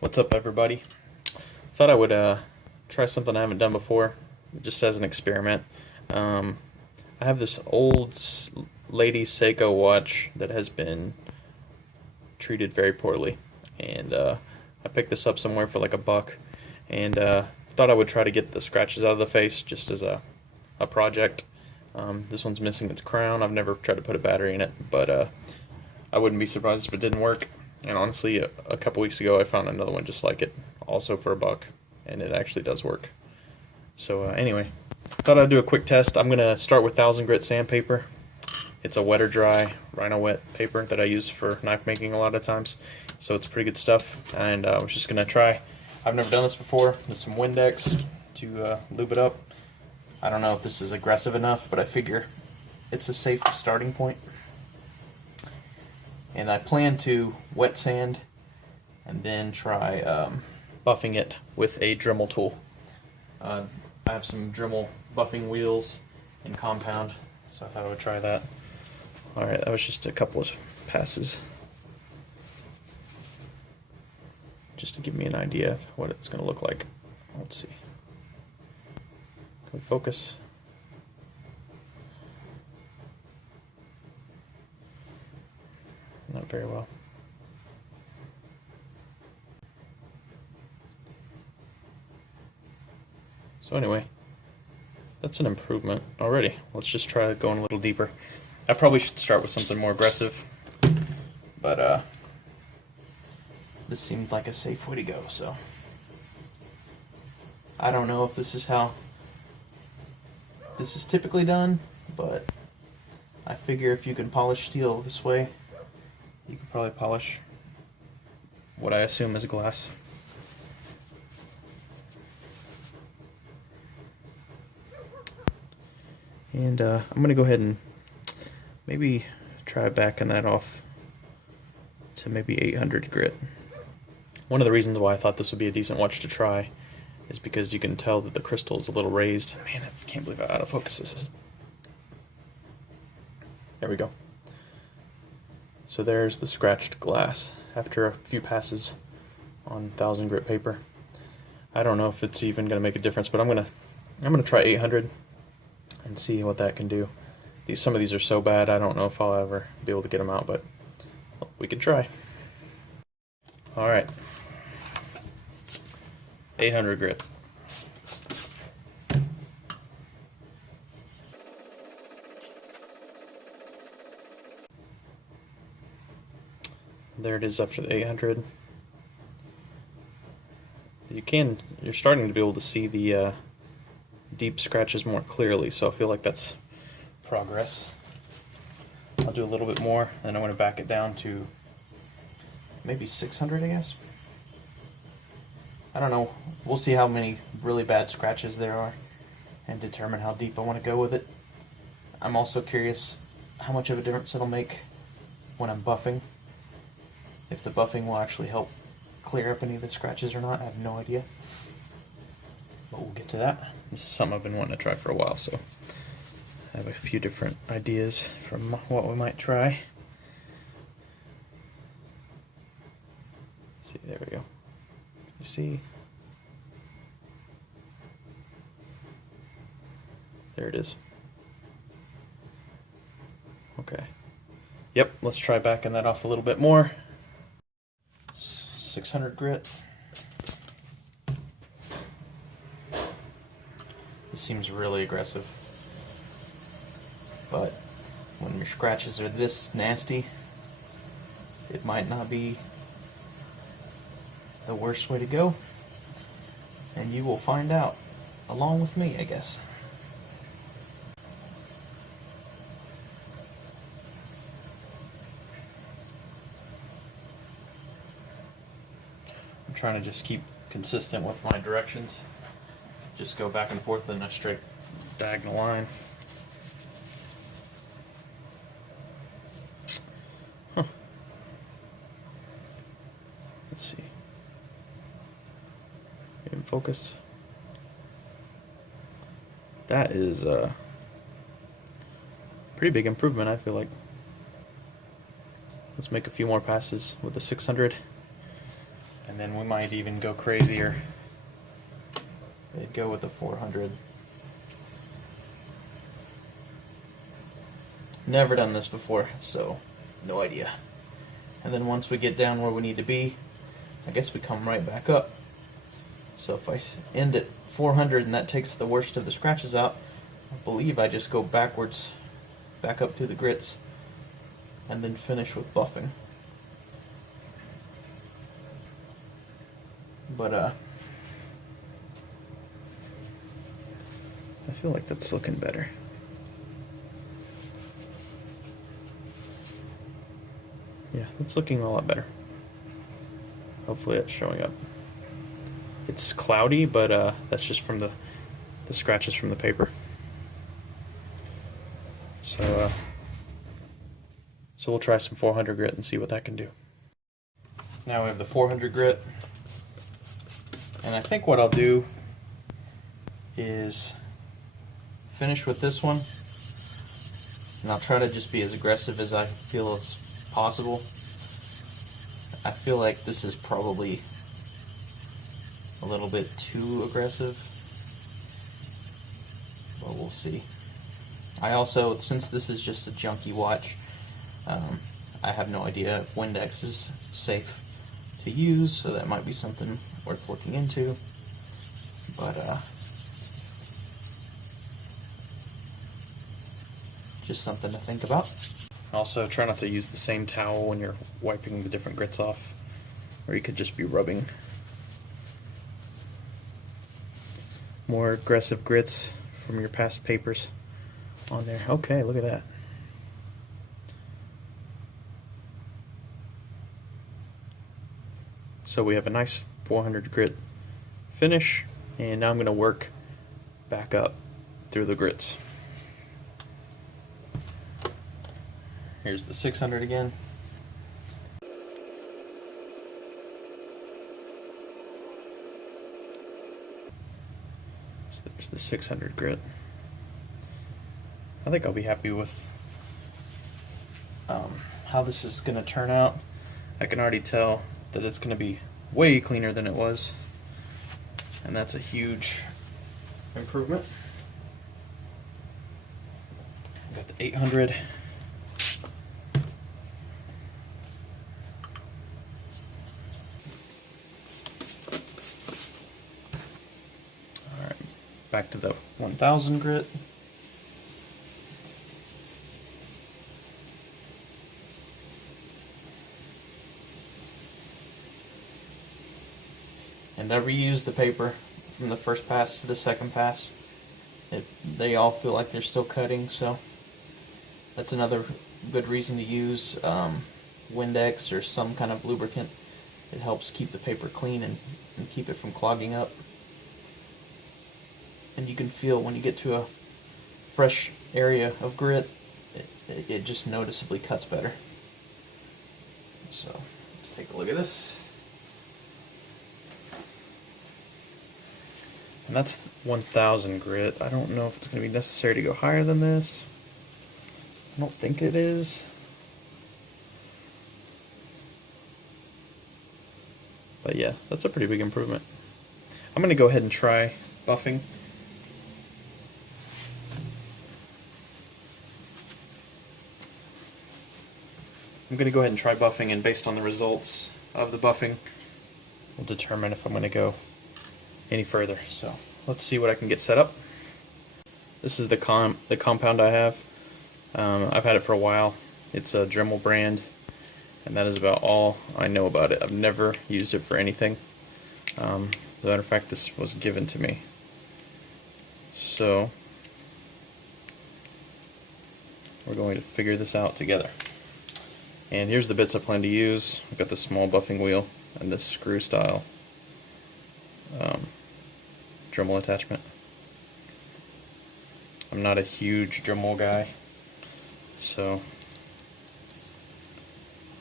What's up, everybody? Thought I would try something I haven't done before, just as an experiment. I have this old lady Seiko watch that has been treated very poorly, and I picked this up somewhere for like $1, and thought I would try to get the scratches out of the face just as a project. This one's missing its crown. I've never tried to put a battery in it, but I wouldn't be surprised if it didn't work. And honestly, a couple weeks ago I found another one just like it, also for $1, and it actually does work. So anyway, thought I'd do a quick test. I'm going to start with 1000 grit sandpaper. It's a wet or dry Rhino wet paper that I use for knife making a lot of times. So it's pretty good stuff, and I was just going to try. I've never done this before. There's some Windex to lube it up. I don't know if this is aggressive enough, but I figure it's a safe starting point. And I plan to wet sand and then try buffing it with a Dremel tool. I have some Dremel buffing wheels in compound, so I thought I would try that. Alright, that was just a couple of passes, just to give me an idea of what it's going to look like. Let's see. Can we focus? Not very well. So anyway, that's an improvement already. Let's just try going a little deeper. I probably should start with something more aggressive, but this seemed like a safe way to go, so I don't know if this is how this is typically done, but I figure if you can polish steel this way, you can probably polish what I assume is glass. And I'm going to go ahead and maybe try backing that off to maybe 800 grit. One of the reasons why I thought this would be a decent watch to try is because you can tell that the crystal is a little raised. Man, I can't believe how out of focus this is. There we go. So there's the scratched glass after a few passes on 1000 grit paper. I don't know if it's even going to make a difference, but I'm gonna try 800 and see what that can do. Some of these are so bad I don't know if I'll ever be able to get them out, but we can try. All right, 800 grit. There it is up to the 800. You're starting to be able to see the deep scratches more clearly, so I feel like that's progress. I'll do a little bit more, and I'm going to back it down to maybe 600, I guess. I don't know. We'll see how many really bad scratches there are and determine how deep I want to go with it. I'm also curious how much of a difference it'll make when I'm buffing. If the buffing will actually help clear up any of the scratches or not, I have no idea. But we'll get to that. This is something I've been wanting to try for a while, so I have a few different ideas from what we might try. See, there we go. You see? There it is. Okay. Yep, let's try backing that off a little bit more. 600 grit. This seems really aggressive, but when your scratches are this nasty, it might not be the worst way to go, and you will find out along with me, I guess. I'm trying to just keep consistent with my directions. Just go back and forth in a straight diagonal line. Huh. Let's see. In focus. That is a pretty big improvement, I feel like. Let's make a few more passes with the 600. And then we might even go crazier. They'd go with the 400. Never done this before, so no idea. And then once we get down where we need to be, I guess we come right back up. So if I end at 400 and that takes the worst of the scratches out, I believe I just go backwards, back up through the grits, and then finish with buffing. But I feel like that's looking better. Yeah, it's looking a lot better. Hopefully it's showing up. It's cloudy, but that's just from the scratches from the paper. So we'll try some 400 grit and see what that can do. Now we have the 400 grit, and I think what I'll do is finish with this one, and I'll try to just be as aggressive as I feel is possible. I feel like this is probably a little bit too aggressive, but we'll see. I also, since this is just a junky watch, I have no idea if Windex is safe to use, so that might be something worth looking into. But just something to think about. Also, try not to use the same towel when you're wiping the different grits off, or you could just be rubbing more aggressive grits from your past papers on there. Okay, look at that. So we have a nice 400 grit finish, and now I'm going to work back up through the grits. Here's the 600 again. So there's the 600 grit. I think I'll be happy with how this is going to turn out. I can already tell that it's going to be way cleaner than it was, and that's a huge improvement. Got the 800. Alright, back to the 1000 grit. And I reuse the paper from the first pass to the second pass. They all feel like they're still cutting, so that's another good reason to use Windex or some kind of lubricant. It helps keep the paper clean and keep it from clogging up. And you can feel when you get to a fresh area of grit, it just noticeably cuts better. So let's take a look at this. And that's 1000 grit. I don't know if it's going to be necessary to go higher than this. I don't think it is. But yeah, that's a pretty big improvement. I'm going to go ahead and try buffing. I'm going to go ahead and try buffing, and based on the results of the buffing, we'll determine if I'm going to go any further. So let's see what I can get set up. This is the compound I have. I've had it for a while. It's a Dremel brand, and that is about all I know about it. I've never used it for anything. As a matter of fact, this was given to me. So we're going to figure this out together. And here's the bits I plan to use. I've got this small buffing wheel and this screw style Dremel attachment. I'm not a huge Dremel guy, so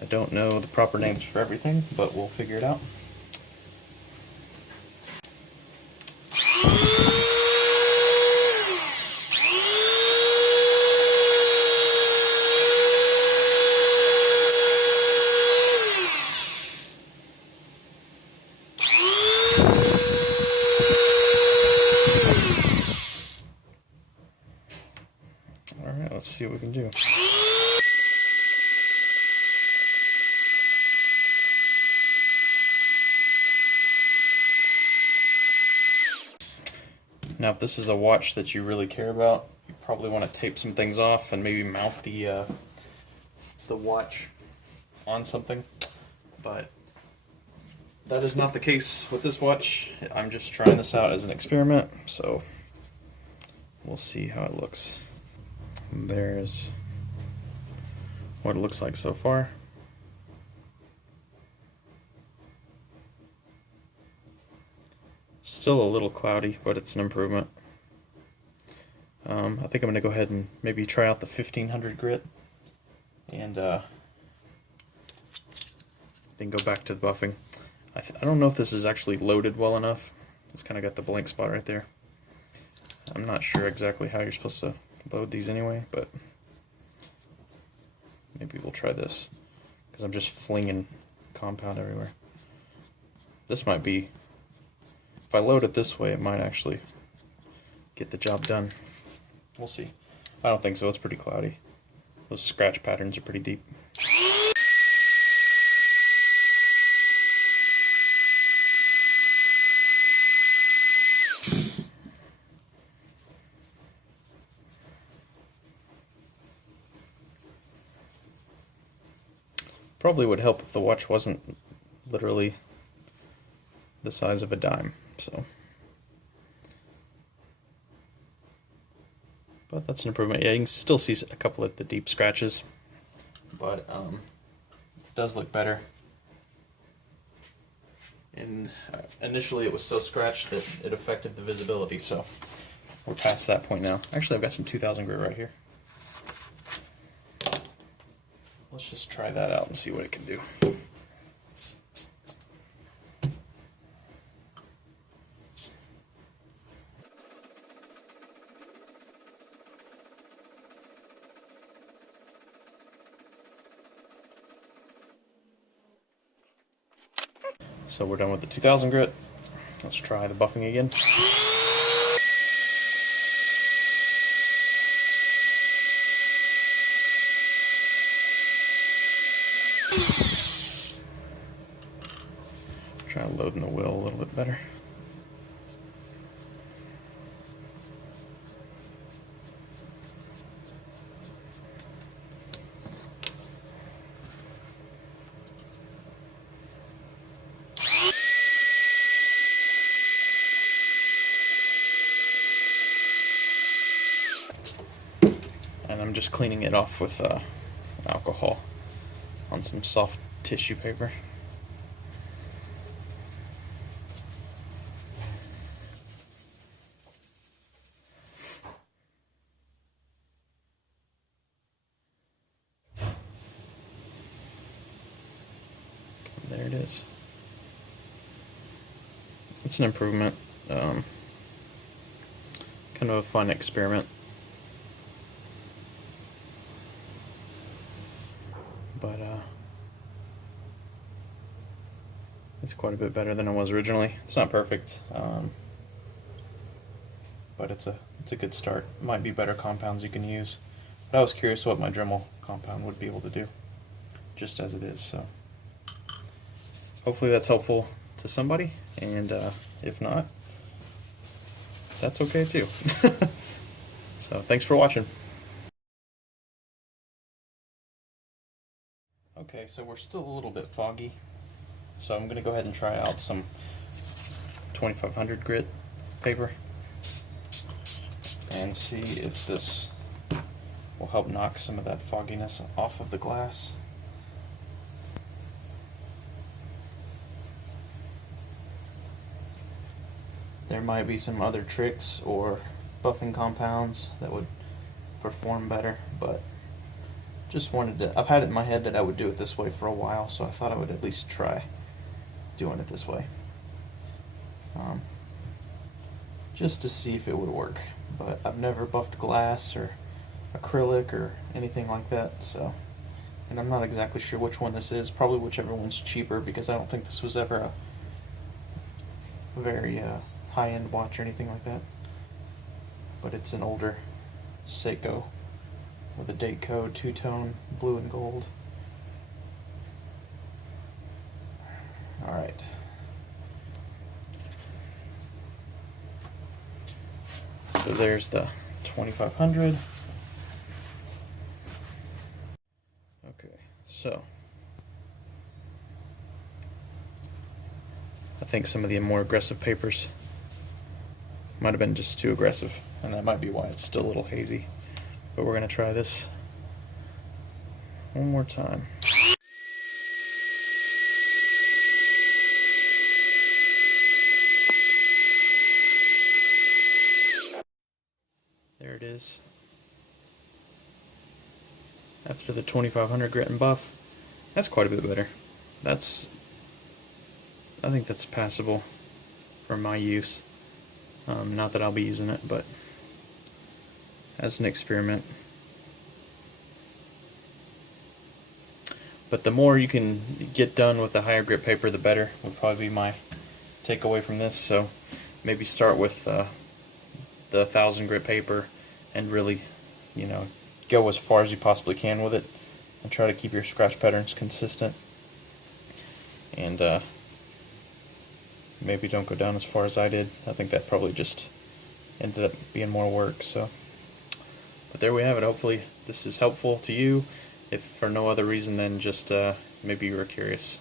I don't know the proper names for everything, but we'll figure it out. Alright, let's see what we can do. Now, if this is a watch that you really care about, you probably want to tape some things off and maybe mount the watch on something. But that is not the case with this watch. I'm just trying this out as an experiment, so we'll see how it looks. There's what it looks like so far. Still a little cloudy, but it's an improvement. I think I'm going to go ahead and maybe try out the 1500 grit and then go back to the buffing. I don't know if this is actually loaded well enough. It's kind of got the blank spot right there. I'm not sure exactly how you're supposed to load these anyway, but maybe we'll try this because I'm just flinging compound everywhere. This might be, if I load it this way, it might actually get the job done. We'll see. I don't think so. It's pretty cloudy. Those scratch patterns are pretty deep. Probably would help if the watch wasn't literally the size of a dime, so. But that's an improvement. Yeah, you can still see a couple of the deep scratches, but it does look better. And initially it was so scratched that it affected the visibility, so we're past that point now. Actually, I've got some 2000 grit right here. Let's just try that out and see what it can do. So we're done with the 2000 grit. Let's try the buffing again. Try loading the wheel a little bit better. And I'm just cleaning it off with alcohol on some soft tissue paper. There it is. It's an improvement. Kind of a fun experiment. But it's quite a bit better than it was originally. It's not perfect, but it's a good start. Might be better compounds you can use. But I was curious what my Dremel compound would be able to do, just as it is. So hopefully that's helpful to somebody, and if not, that's okay too. So thanks for watching. Okay, so we're still a little bit foggy, so I'm going to go ahead and try out some 2500 grit paper and see if this will help knock some of that fogginess off of the glass. There might be some other tricks or buffing compounds that would perform better, but just wanted to, I've had it in my head that I would do it this way for a while, so I thought I would at least try doing it this way. Just to see if it would work. But I've never buffed glass or acrylic or anything like that, so, and I'm not exactly sure which one this is. Probably whichever one's cheaper, because I don't think this was ever a very high-end watch or anything like that. But it's an older Seiko with a date code, two-tone, blue and gold. Alright. So there's the 2500. Okay, so I think some of the more aggressive papers might have been just too aggressive, and that might be why it's still a little hazy. But we're going to try this one more time. There it is. After the 2500 grit and buff, that's quite a bit better. I think that's passable for my use. Not that I'll be using it, but as an experiment. But the more you can get done with the higher grit paper, the better, would probably be my takeaway from this. So maybe start with the 1000 grit paper and really, go as far as you possibly can with it, and try to keep your scratch patterns consistent. And maybe don't go down as far as I did. I think that probably just ended up being more work. So, but there we have it. Hopefully this is helpful to you, if for no other reason than just maybe you were curious,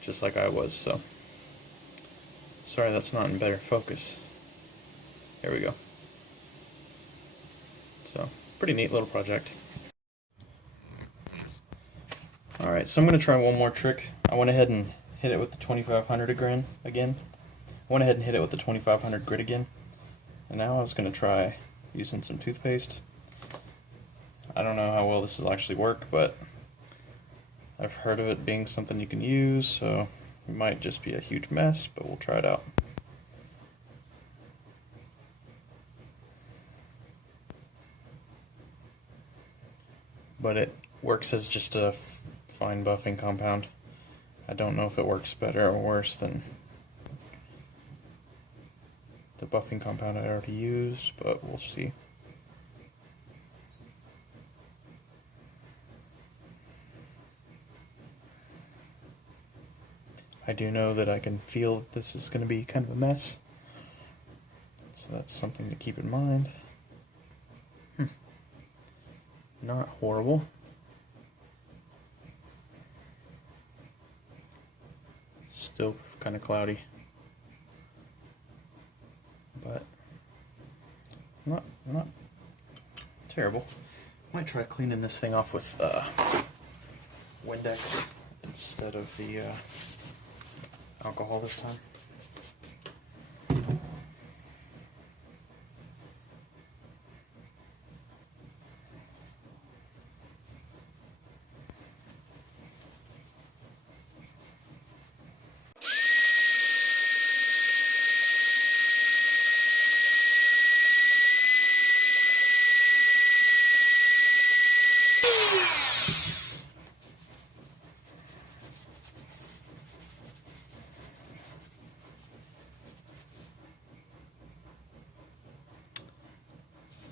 just like I was. So, sorry that's not in better focus. There we go. So, pretty neat little project. Alright, so I'm going to try one more trick. I went ahead and hit it with the 2500 again. I went ahead and hit it with the 2500 grit again. And now I was going to try using some toothpaste. I don't know how well this will actually work, but I've heard of it being something you can use, so it might just be a huge mess, but we'll try it out. But it works as just a fine buffing compound. I don't know if it works better or worse than the buffing compound I already used, but we'll see. I do know that I can feel that this is going to be kind of a mess, so that's something to keep in mind. Not horrible. Still kind of cloudy, but not terrible. Might try cleaning this thing off with Windex instead of the alcohol this time.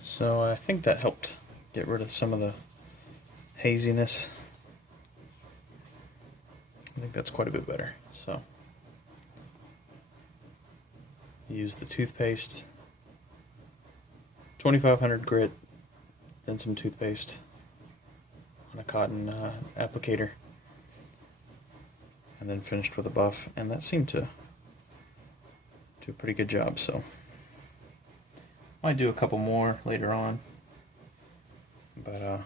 So I think that helped get rid of some of the haziness. I think that's quite a bit better. So use the toothpaste, 2500 grit, then some toothpaste on a cotton applicator, and then finished with a buff, and that seemed to do a pretty good job. So might do a couple more later on, but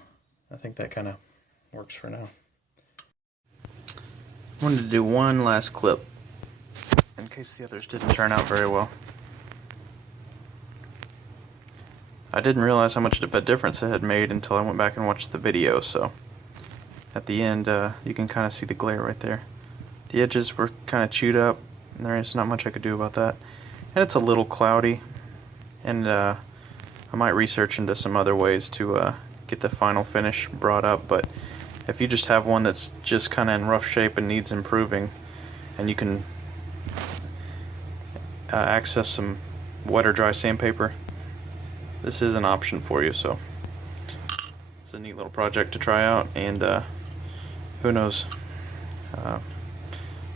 I think that kind of works for now. I wanted to do one last clip in case the others didn't turn out very well. I didn't realize how much of a difference it had made until I went back and watched the video. So at the end you can kind of see the glare right there. The edges were kind of chewed up, and there is not much I could do about that, and it's a little cloudy. And I might research into some other ways to get the final finish brought up. But if you just have one that's just kind of in rough shape and needs improving, and you can access some wet or dry sandpaper, this is an option for you. So this a neat little project to try out, and who knows,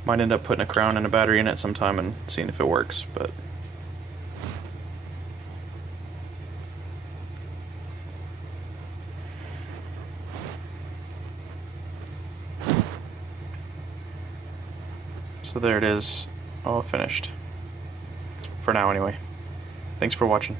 might end up putting a crown and a battery in it sometime and seeing if it works, but so there it is, all finished. For now anyway. Thanks for watching.